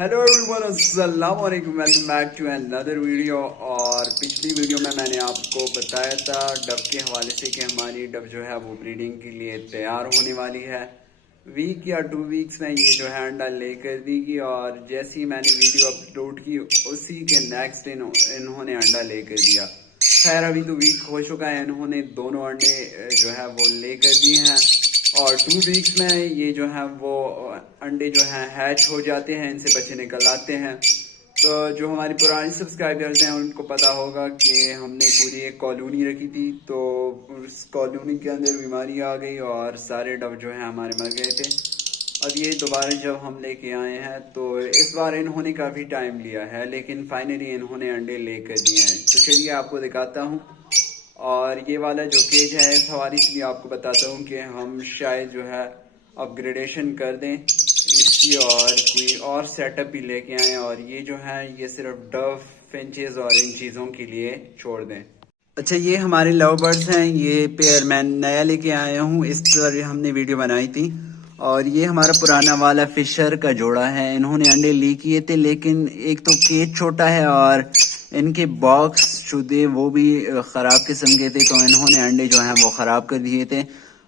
Hello everyone, अस्सलाम वालेकुम, welcome back to another video. और पिछली वीडियो में मैंने आपको बताया था डब के हवाले से कि हमारी डब जो है वो ब्रीडिंग के लिए तैयार होने वाली है। वीक या 2 वीक्स में ये जो है अंडा लेकर देगी। और जैसे ही मैंने वीडियो अपलोड की उसी के नेक्स्ट दिन इन्होंने अंडा लेकर दिया। खैर अभी तो वीक हो चुका है, इन्होंने दोनों अंडे जो है वो लेकर दिए हैं। और 2 वीक्स में ये जो है वो अंडे जो हैं हैच हो जाते हैं, इनसे बच्चे निकल आते हैं। तो जो हमारी पुरानी सब्सक्राइबर्स हैं उनको पता होगा कि हमने पूरी एक कॉलोनी रखी थी, तो उस कॉलोनी के अंदर बीमारी आ गई और सारे डब जो हैं हमारे मर गए थे। अब ये दोबारा जब हम लेके आए हैं तो इस बार इन्होंने काफ़ी टाइम लिया है, लेकिन फाइनली इन्होंने अंडे लेकर दिए हैं। तो चलिए आपको दिखाता हूँ। और ये वाला जो केज है इस हवाले से भी आपको बताता हूँ कि हम शायद जो है अपग्रेडेशन कर दें इसकी और कोई और सेटअप भी लेके आएँ, और ये जो है ये सिर्फ डव, फिंचेस और इन चीज़ों के लिए छोड़ दें। अच्छा, ये हमारे लव बर्ड्स हैं। ये पेयर मैं नया लेके आया हूँ, इस पर हमने वीडियो बनाई थी। और ये हमारा पुराना वाला फिशर का जोड़ा है। इन्होंने अंडे ली किए थे, लेकिन एक तो केज छोटा है और इनके बॉक्स शुदे वो भी ख़राब किस्म के थे, तो इन्होंने अंडे जो हैं वो ख़राब कर दिए थे।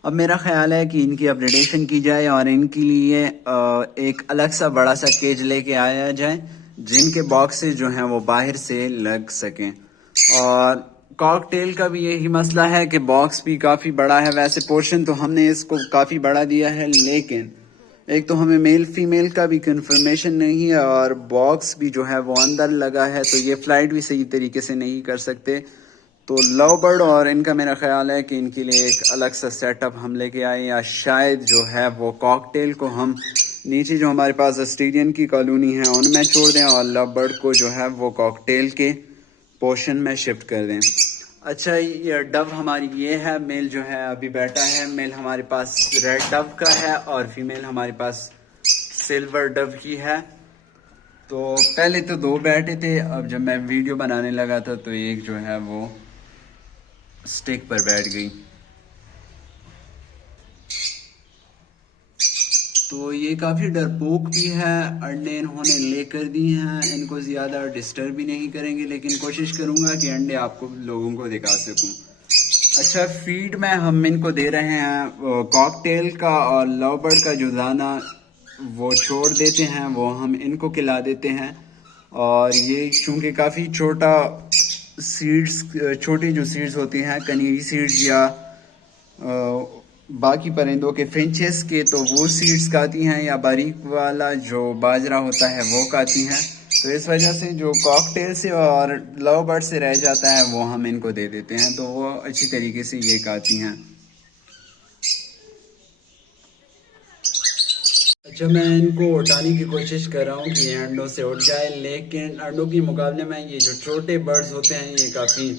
अब मेरा ख्याल है कि इनकी अपग्रेडेशन की जाए और इनके लिए एक अलग सा बड़ा सा केज लेके आया जाए, जिनके बॉक्सेस जो हैं वो बाहर से लग सकें। और कॉकटेल का भी यही मसला है कि बॉक्स भी काफ़ी बड़ा है। वैसे पोर्शन तो हमने इसको काफ़ी बड़ा दिया है, लेकिन एक तो हमें मेल फीमेल का भी कंफर्मेशन नहीं है और बॉक्स भी जो है वो अंदर लगा है, तो ये फ्लाइट भी सही तरीके से नहीं कर सकते। तो लव बर्ड और इनका मेरा ख्याल है कि इनके लिए एक अलग सा सेटअप हम लेके आए, या शायद जो है वो कॉकटेल को हम नीचे जो हमारे पास ऑस्ट्रेलियन की कॉलोनी है उनमें छोड़ दें और लव बर्ड को जो है वो कॉकटेल के पोर्शन में शिफ्ट कर दें। अच्छा, ये डव हमारी ये है, मेल जो है अभी बैठा है। मेल हमारे पास रेड डव का है और फीमेल हमारे पास सिल्वर डव की है। तो पहले तो 2 बैठे थे, अब जब मैं वीडियो बनाने लगा था तो एक जो है वो स्टिक पर बैठ गई। तो ये काफ़ी डरपोक भी है। अंडे इन्होंने लेकर दिए हैं, इनको ज़्यादा डिस्टर्ब भी नहीं करेंगे, लेकिन कोशिश करूँगा कि अंडे आपको लोगों को दिखा सकूँ। अच्छा, फीड में हम इनको दे रहे हैं कॉकटेल का और लव बर्ड का जो दाना वो छोड़ देते हैं वो हम इनको खिला देते हैं। और ये चूँकि काफ़ी छोटा सीड्स, छोटी जो सीड्स होती हैं कनीरी सीड्स या बाकी परिंदों के फिंचेस के, तो वो सीड्स खाती हैं, या बारीक वाला जो बाजरा होता है वो खाती हैं। तो इस वजह से जो कॉकटेल से और लव बर्ड से रह जाता है वो हम इनको दे देते हैं, तो वो अच्छी तरीके से ये खाती हैं। अच्छा, मैं इनको उठाने की कोशिश कर रहा हूँ कि ये अंडों से उठ जाए, लेकिन अंडों के मुकाबले में ये जो छोटे बर्ड्स होते हैं ये काफ़ी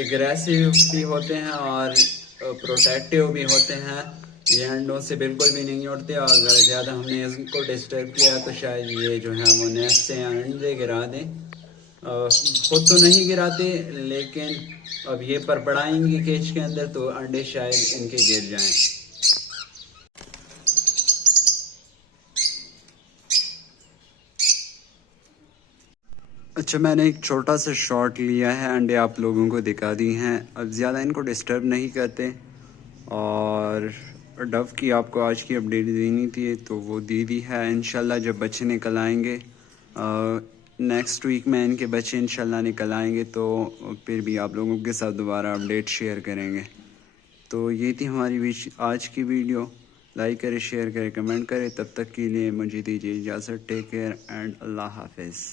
एग्रेसिव भी होते हैं और प्रोटेक्टिव भी होते हैं। ये अंडों से बिल्कुल भी नहीं उठते, और अगर ज़्यादा हमने इनको डिस्टर्ब किया तो शायद ये जो है वो नेस्ट से अंडे गिरा दें। खुद तो नहीं गिराते, लेकिन अब ये परपड़ाएंगे केज के अंदर तो अंडे शायद इनके गिर जाएं। अच्छा, मैंने एक छोटा सा शॉट लिया है, अंडे आप लोगों को दिखा दी हैं। अब ज़्यादा इनको डिस्टर्ब नहीं करते। और डव की आपको आज की अपडेट देनी थी तो वो दी दी है। इंशाल्लाह जब बच्चे निकल आएंगे नेक्स्ट वीक में इनके बच्चे इंशाल्लाह निकल आएंगे, तो फिर भी आप लोगों के साथ दोबारा अपडेट शेयर करेंगे। तो ये थी हमारी आज की वीडियो। लाइक करें, शेयर करें, कमेंट करें। तब तक के लिए मुझे दीजिए इजाज़त। टेक केयर एंड अल्लाह हाफिज़।